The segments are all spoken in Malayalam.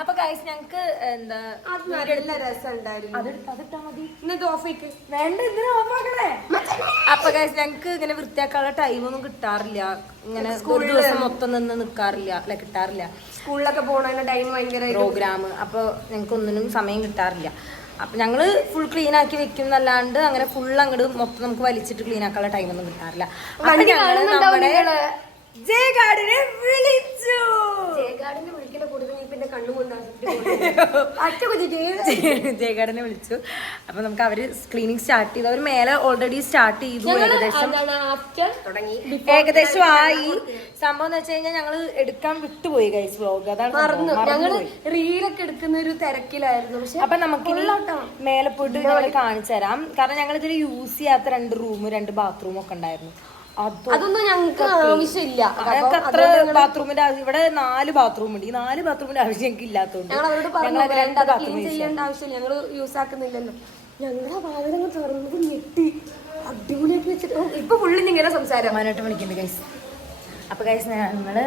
അപ്പൊ ഗൈസ് ഞങ്ങക്ക് എന്താ നല്ല രസം ഉണ്ടായിരുന്നു. അതിട്ടാ മതി. ഇന്നത് ഓഫേക്ക് വേണ്ട, എന്തിനാ ഓഫാക്കണേ? അപ്പൊ ഗൈസ് ഞങ്ങക്ക് ഇങ്ങനെ വൃത്തിയാക്കാനുള്ള ടൈമൊന്നും കിട്ടാറില്ല. ഇങ്ങനെ ഒരു ദിവസം മൊത്തം നിന്ന് നിക്കാറില്ല, അല്ലെ കിട്ടാറില്ല. സ്കൂളിലൊക്കെ പോണ ടൈം ഭയങ്കര പ്രോഗ്രാം. അപ്പൊ ഞങ്ങക്ക് ഒന്നിനും സമയം കിട്ടാറില്ല. അപ്പൊ ഞങ്ങള് ഫുൾ ക്ലീൻ ആക്കി വെക്കും എന്നല്ലാണ്ട് അങ്ങനെ ഫുൾ അങ്ങോട്ട് മൊത്തം നമുക്ക് വലിച്ചിട്ട് ക്ലീൻ ആക്കാനുള്ള ടൈമൊന്നും കിട്ടാറില്ല. ജയഗാർഡിനെ വിളിച്ചു. ജയഗാർഡിനെ വിളിക്കുന്ന കൂടുതൽ പിന്നെ ജയഗാർഡിനെ വിളിച്ചു. അപ്പൊ നമുക്ക് അവര് ക്ലീനിങ് സ്റ്റാർട്ട് ചെയ്തു. അവര് മേലെ ഓൾറെഡി സ്റ്റാർട്ട് ചെയ്തു. ഏകദേശം ആയി. സംഭവം എന്ന് വെച്ച് കഴിഞ്ഞാൽ ഞങ്ങള് എടുക്കാൻ വിട്ടുപോയി ഗൈസ് വ്ലോഗ്. അതാണ് ഞങ്ങള് റീലൊക്കെ എടുക്കുന്ന ഒരു തിരക്കിലായിരുന്നു. അപ്പൊ നമുക്ക് മേലെ പോയിട്ട് ഞങ്ങൾ കാണിച്ചു തരാം. കാരണം ഞങ്ങൾ ഇതിൽ യൂസ് ചെയ്യാത്ത 2 റൂം 2 ബാത്റൂം ഒക്കെ ഉണ്ടായിരുന്നു. അതൊന്നും ഞങ്ങൾക്ക് ആവശ്യമില്ല. ഞങ്ങൾക്ക് അത്ര ബാത്റൂമിന്റെ ഇവിടെ 4 ബാത്റൂം ഉണ്ട്. ഈ 4 ബാത്റൂമിന്റെ ആവശ്യം ഞങ്ങൾക്ക് ഇല്ലാത്തതുകൊണ്ട് ചെയ്യേണ്ട ആവശ്യമില്ല. ഞങ്ങള് യൂസ് ആക്കുന്നില്ലല്ലോ. ഞങ്ങളുടെ വാതിലങ്ങ് തുറന്നത് ഞെട്ടി അടിപൊളിയാക്കി വെച്ചിട്ട് ഇപ്പൊ പുള്ളി ഇങ്ങനെ സംസാരം 18 മണിക്കുണ്ട് ഗൈസ്. അപ്പൊ ഗൈസ് ഞങ്ങള്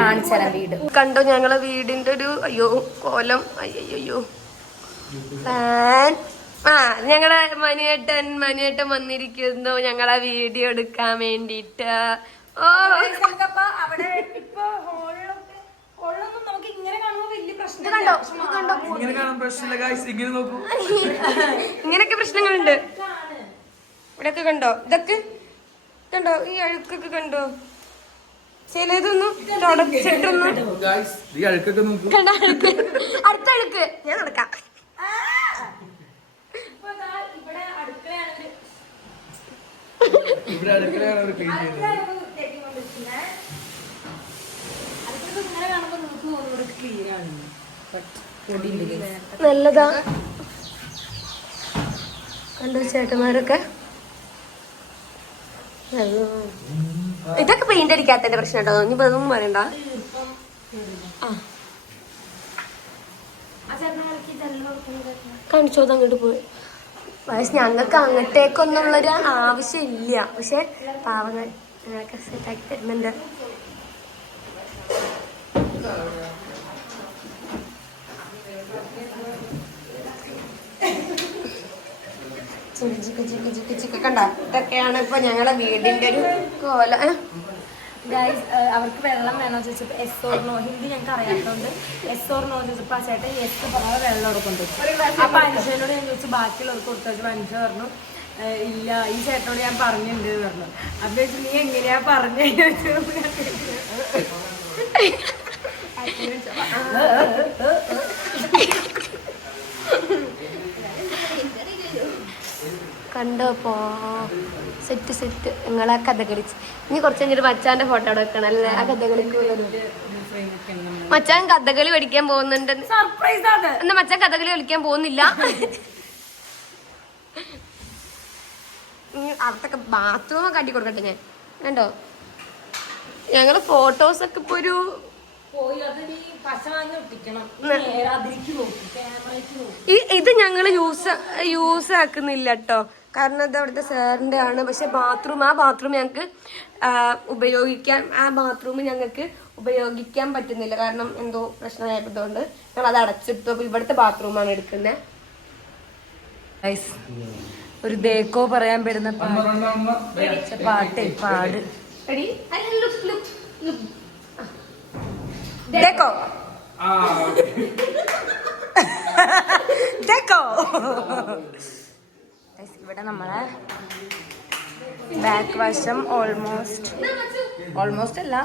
കാണിച്ചു തരാം വീട്. കണ്ടോ ഞങ്ങളെ വീടിന്റെ ഒരു കോലം. അയ്യോ ഞങ്ങളെ മണിയേട്ടൻ വന്നിരിക്കുന്നു ഞങ്ങളെ വീഡിയോ എടുക്കാൻ വേണ്ടിട്ട്. ഇങ്ങനൊക്കെ പ്രശ്നങ്ങളുണ്ട് ഇവിടെയൊക്കെ. കണ്ടോ ഇതൊക്കെ കണ്ടോ, ഈ അഴുക്കൊക്കെ കണ്ടോ? ചിലതൊന്നും തുടച്ചിട്ടൊന്നും കണ്ട അഴുക്ക്. അടുത്ത അഴുക്ക് ഞാൻ നടക്കാം. നല്ലതാ കണ്ടോ ചേട്ടന്മാരൊക്കെ. ഇതൊക്കെ പെയിന്റ് അടിക്കാത്തതിന്റെ പ്രശ്നം കേട്ടോ. ഇനിയിപ്പോ അതൊന്നും പറയണ്ട. കാണിച്ചോത് അങ്ങോട്ട് പോയി. ഞങ്ങൾക്ക് അങ്ങോട്ടേക്കൊന്നുള്ളൊരു ആവശ്യമില്ല. പക്ഷെ പാവങ്ങൾ ഞങ്ങളൊക്കെ സെറ്റാക്കി തരുന്നുണ്ട്. കണ്ട ഇതൊക്കെയാണ് ഇപ്പൊ ഞങ്ങളെ വീടിന്റെ ഒരു കോല. ഗൈസ് അവർക്ക് വെള്ളം വേണോ ചോദിച്ചപ്പോൾ എസ് ഓർ നോ, ഹിന്ദി ഞങ്ങൾക്ക് അറിയാത്തതുകൊണ്ട് എസ് ഓർ നോ ചോദിച്ചപ്പോൾ ആ ചേട്ടൻ എസ് പറയാതെ വെള്ളം കൊടുക്കുന്നുണ്ട്. അപ്പൊ അനുഷനോട് ഞാൻ ചോദിച്ചു ബാക്കിയുള്ളവർക്ക് കൊടുത്തു. അനുഷ പറഞ്ഞു ഇല്ല, ഈ ചേട്ടനോട് ഞാൻ പറഞ്ഞിട്ടുണ്ട് പറഞ്ഞു. അപ്പൊ നീ എങ്ങനെയാ പറഞ്ഞു കണ്ടോ പോ സെറ്റ് നിങ്ങളെ കഥകളിച്ച്. ഇനി കുറച്ച് കഴിഞ്ഞിട്ട് മച്ചാന്റെ ഫോട്ടോ എടുക്കണം അല്ലേ? ആ കഥകളിക്ക് മച്ചാൻ കഥകളി പഠിക്കാൻ പോകുന്നുണ്ട്. എന്നാ മച്ചാൻ കഥകളി കളിക്കാൻ പോകുന്നില്ല. അവിടത്തൊക്കെ ബാത്റൂം കാട്ടി കൊടുക്കട്ടെ ഞാൻ. കണ്ടോ ഞങ്ങള് ഫോട്ടോസൊക്കെ ഇപ്പൊ ഒരു ഇത് ഞങ്ങള് യൂസ് ആക്കുന്നില്ല കേട്ടോ. കാരണം ഇത് അവിടുത്തെ സാറിന്റെ ആണ്. പക്ഷെ ആ ബാത്റൂം ഞങ്ങൾക്ക് ഉപയോഗിക്കാൻ പറ്റുന്നില്ല. കാരണം എന്തോ പ്രശ്നമായതുകൊണ്ട് ഞങ്ങൾ അത് അടച്ചിട്ടു. അപ്പൊ ഇവിടുത്തെ ബാത്റൂമാണ് എടുക്കുന്നത്. ഒരു ദേക്കോ പറയാൻ പെടുന്ന പാട് ദേക്കോ ദേക്കോ. ഇവിടെ നമ്മളെ ബാക്ക് വശം ഓൾമോസ്റ്റ് അല്ല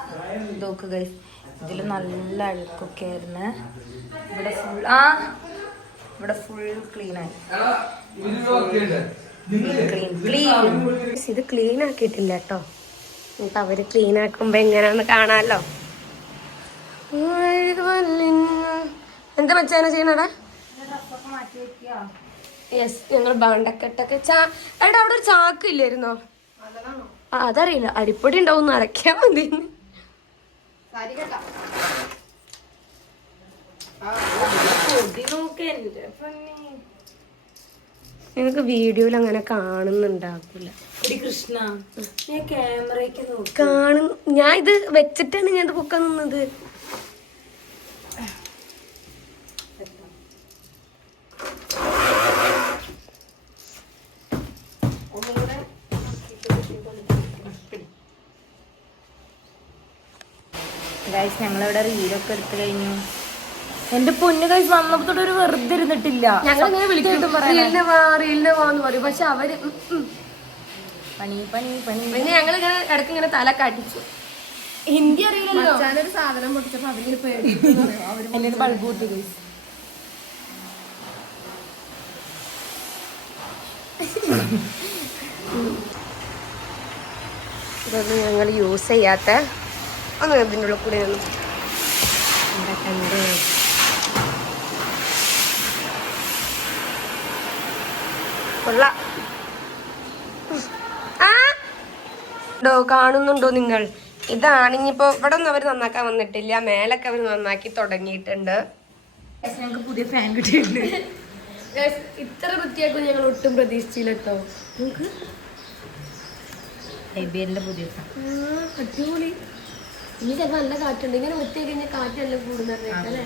നോക്ക് ഗൈസ്. ഇതിൽ നല്ല അഴുക്കൊക്കെ ആയിരുന്നു. ഇവിടെ ഫുൾ ക്ലീനായി. ഇത് ക്ലീൻ ആക്കിയിട്ടില്ല കേട്ടോ. ഇപ്പൊ അവര് ക്ലീൻ ആക്കുമ്പോ എങ്ങനെയാന്ന് കാണാലോ. എന്താ മച്ചാനെ ചെയ്യണടാ? യെസ് ഞങ്ങൾ ബണ്ടക്കെട്ടൊക്കെ എടാ അവിടെ ഒരു ചാക്ക് ഇല്ലായിരുന്നോ? അതറിയില്ല. അരിപ്പൊടി ഉണ്ടാവും അരയ്ക്കാൻ മതി. നിങ്ങൾക്ക് വീഡിയോയിൽ അങ്ങനെ കാണുന്നുണ്ടാവില്ല. ഞാൻ ഇത് വെച്ചിട്ടാണ് ഞാൻ പൊക്കാൻ നിന്നത്. ഗൈസ് ഞങ്ങളിവിടെ റീലൊക്കെ എടുത്തു കഴിഞ്ഞു. എന്റെ പൊന്നു ഗൈസ് വന്നപ്പോ തൊട്ട് ഒരു വെറുതെ ഇരുന്നിട്ടില്ല. ഞങ്ങളിങ്ങനെ വിളിക്കും റീലിന് വാന്ന് പറയും. പക്ഷെ അവര് പണി പണി പണി. പിന്നെ ഞങ്ങളിങ്ങനെ ഇടയ്ക്ക് ഇങ്ങനെ തല കാട്ടിച്ചു. ഹിന്ദി അറിയില്ലല്ലോ. ഒരു സാധനം പൊട്ടിച്ചപ്പോ അവരിങ്ങനെ പേടി എന്റെ ബൾബ് കൂട്ടി ഗൈസ്. ഇതൊന്നും ഞങ്ങൾ യൂസ് ചെയ്യാത്ത ഒന്ന് ഇതിൻ്റെ ഉള്ളിൽ കൂടെ ഒന്നും കൊള്ളാം. കാണുന്നുണ്ടോ നിങ്ങൾ? ഇതാണ് ഇനിയിപ്പോ ഇവിടെ ഒന്നും അവർ നന്നാക്കാൻ വന്നിട്ടില്ല. മേലൊക്കെ അവർ നന്നാക്കി തുടങ്ങിയിട്ടുണ്ട്. ഞങ്ങൾക്ക് പുതിയ ഫാൻ കിട്ടിയിട്ടുണ്ട്. ഇത്ര വൃത്തിയാക്കും ഞങ്ങൾ ഒട്ടും പ്രതീക്ഷിച്ചില്ല കേട്ടോ. പുതിയ അടിപൊളി. ഇനി ചിലപ്പോൾ നല്ല കാറ്റുണ്ട്. ഇങ്ങനെ വൃത്തിയാക്കി കഴിഞ്ഞാൽ കാറ്റല്ല കൂടുന്നത് അല്ലേ?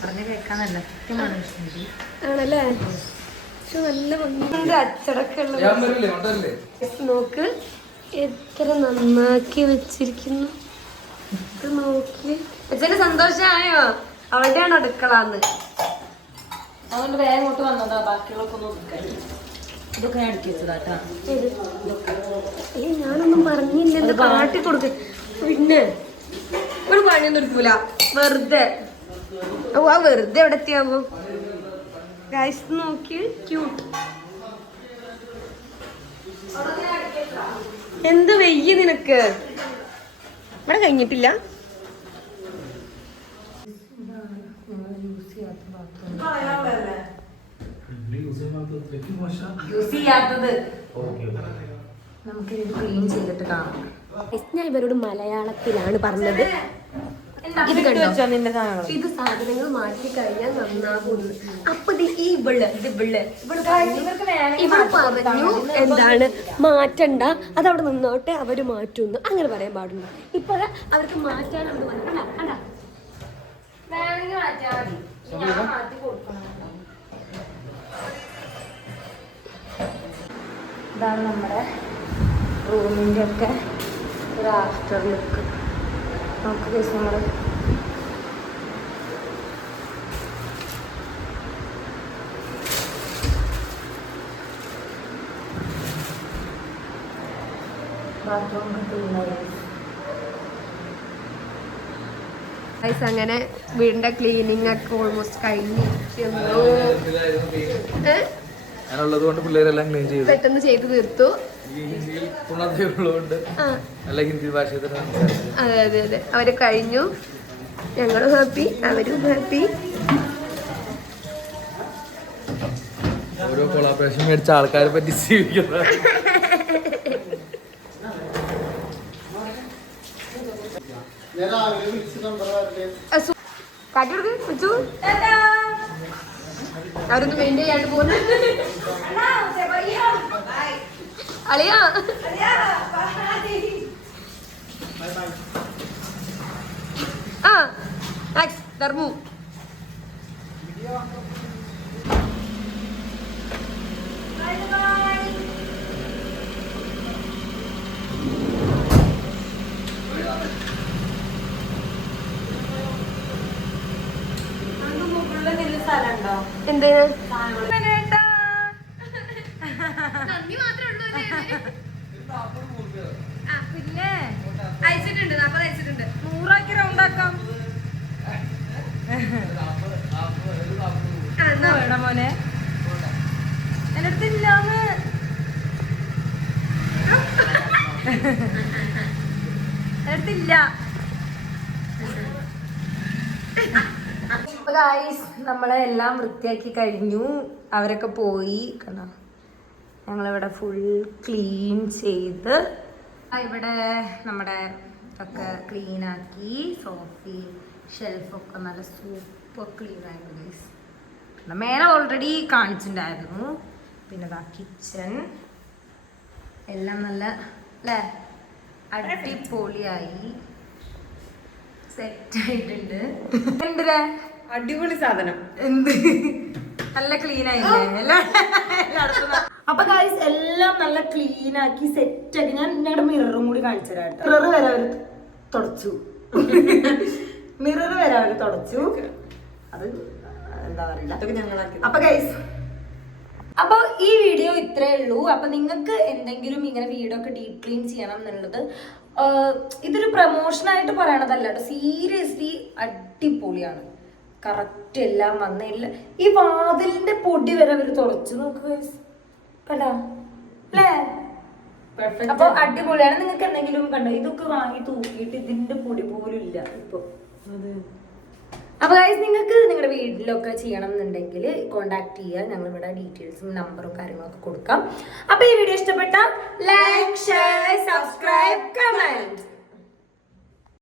പറഞ്ഞ കേൾക്കാന്നല്ല ആണല്ലേ? പക്ഷെ നല്ല ഭംഗി അച്ചടക്കമുള്ള. നോക്ക് എത്ര നന്നാക്കി വെച്ചിരിക്കുന്നു. ഇത് നോക്കി അച്ഛന് സന്തോഷമായോ? അവിടെയാണ് അടുക്കളന്ന്. അതുകൊണ്ട് വേഗം ഇങ്ങോട്ട് വന്നതാ. ബാക്കിയുള്ളൊക്കെ ഒന്ന് ഒതുക്കാൻ. ഇതൊക്കെ ഞാൻ അടുക്കി വെച്ചതാട്ടാ. ഞാനൊന്നും പറഞ്ഞില്ല. കാട്ടി കൊടുക്ക. പിന്നെ ഒരു പണിയൊന്നും എടുക്കൂല. വെറുതെ വെറുതെ എവിടെ എത്തിയാവോ? ഗൈസ് നോക്കി ക്യൂട്ട്. എന്ത് വെയ്യ നിനക്ക്? ഇവിടെ കഴിഞ്ഞിട്ടില്ല. യൂസ് ചെയ്യാത്തത് നമുക്ക് ക്ലീൻ ചെയ്തിട്ട് കാണാം. ഞാൻ ഇവരോട് മലയാളത്തിലാണ് പറഞ്ഞത്. ഇത് കണ്ടോ? ഇത് സാധനങ്ങൾ മാറ്റി കഴിഞ്ഞാൽ നന്നാകുന്നു. അപ്പൊ ഇവള് പറഞ്ഞു എന്താണ് മാറ്റണ്ട, അതവിടെ നിന്നോട്ടെ, അവര് മാറ്റുന്നു. അങ്ങനെ പറയാൻ പാടുന്നു. ഇപ്പൊ അവർക്ക് മാറ്റാനാണ് പറഞ്ഞത്. വേണമെങ്കിൽ മാറ്റിയാൽ മതി. ഞാൻ മാറ്റി കൊടുക്കണം. ഇതാണ് നമ്മുടെ റൂമിൻ്റെ ഒക്കെ ഒരു ആഫ്റ്റർ ലുക്ക്. നമുക്ക് ദിവസങ്ങൾ ബാത്റൂം അങ്ങനെ വീടിന്റെ ക്ലീനിങ് ഒക്കെ ഓൾമോസ്റ്റ് കഴിഞ്ഞിരിക്കുന്നു. ഞാനുള്ളത് കൊണ്ട് പിള്ളേരെല്ലാം ക്ലീൻ ചെയ്തു, പെട്ടെന്ന് ചെയ്ത് തീർത്തു. ഹിന്ദി ഭാഷ. അതെ അതെ അതെ, അവര് കഴിഞ്ഞു. ഞങ്ങളും ഹാപ്പി, അവരും ഹാപ്പി. ഓരോ കൊളാബറേഷൻ മേടിച്ച ആൾക്കാരെ പറ്റി ജീവിക്കുന്നത്. കാട്ടിയെടുക്ക് അവരൊന്ന് മെയിൻ ചെയ്യാണ്ട് പോകുന്നു. അളിയാ ആ ധർമ്മു എന്തേന് പിന്നെ അയച്ചിട്ടുണ്ട്, 40 അയച്ചിട്ടുണ്ട്. 100 റൗണ്ടാക്കാം മോനെ. എന്റെ അടുത്ത് ഇല്ലാന്ന്. എടുത്തില്ല. നമ്മളെ എല്ലാം വൃത്തിയാക്കി കഴിഞ്ഞു. അവരൊക്കെ പോയി. കണ്ടോ, ഞങ്ങളിവിടെ ഫുൾ ക്ലീൻ ചെയ്ത് ഇവിടെ നമ്മുടെ ഒക്കെ ക്ലീനാക്കി. സോഫി ഷെൽഫൊക്കെ നല്ല സൂപ്പർ ക്ലീൻ ആയിരുന്നു ഗൈസ്. മേലെ ഓൾറെഡി കാണിച്ചിട്ടുണ്ടായിരുന്നു. പിന്നെ കിച്ചൺ എല്ലാം നല്ല അല്ലേ അടിപൊളിയായി സെറ്റ് ആയിട്ടുണ്ട്. എന്തിനാ അടിപൊളി സാധനം. എന്ത് നല്ല ക്ലീൻ ആയില്ലേ അപ്പൊ ഗൈസ് എല്ലാം നല്ല ക്ലീൻ ആക്കി സെറ്റ് ആക്കി ഞാൻ ഞങ്ങളുടെ മിററും കൂടി കാണിച്ചു തരാം. മിറർ വരെ അവര് തുടച്ചു. മിറർ വരെ അവര് തുടച്ചു. അത് എന്താ പറയുക. അപ്പൊ ഗൈസ് അപ്പൊ ഈ വീഡിയോ ഇത്രേ ഉള്ളൂ. അപ്പൊ നിങ്ങൾക്ക് എന്തെങ്കിലും ഇങ്ങനെ വീടൊക്കെ ഡീപ് ക്ലീൻ ചെയ്യണം എന്നുള്ളത് ഇതൊരു പ്രൊമോഷനായിട്ട് പറയണതല്ല കേട്ടോ, സീരിയസ്ലി അടിപൊളിയാണ്. കറക്റ്റ് എല്ലാം വന്നില്ല. ഈ വാതിലിന്റെ പൊടി വരെ അവര് തുറച്ചു നോക്കുക കണ്ടാ അല്ലേ? അപ്പൊ അടിപൊളിയാണ്. നിങ്ങൾക്ക് എന്തെങ്കിലും കണ്ടോ ഇതൊക്കെ വാങ്ങി തൂക്കിയിട്ട് ഇതിന്റെ പൊടി പോലും ഇല്ല ഇപ്പൊ. അപ്പൊ ഗൈസ് നിങ്ങൾക്ക് നിങ്ങളുടെ വീട്ടിലൊക്കെ ചെയ്യണം എന്നുണ്ടെങ്കിൽ കോണ്ടാക്ട് ചെയ്യുക. ഞങ്ങൾ ഇവിടെ ഡീറ്റെയിൽസും നമ്പറും കാര്യങ്ങളൊക്കെ കൊടുക്കാം. അപ്പൊ ഈ വീഡിയോ ഇഷ്ടപ്പെട്ട ലൈക്ക്, ഷെയർ, സബ്സ്ക്രൈബ്, കമന്റ്.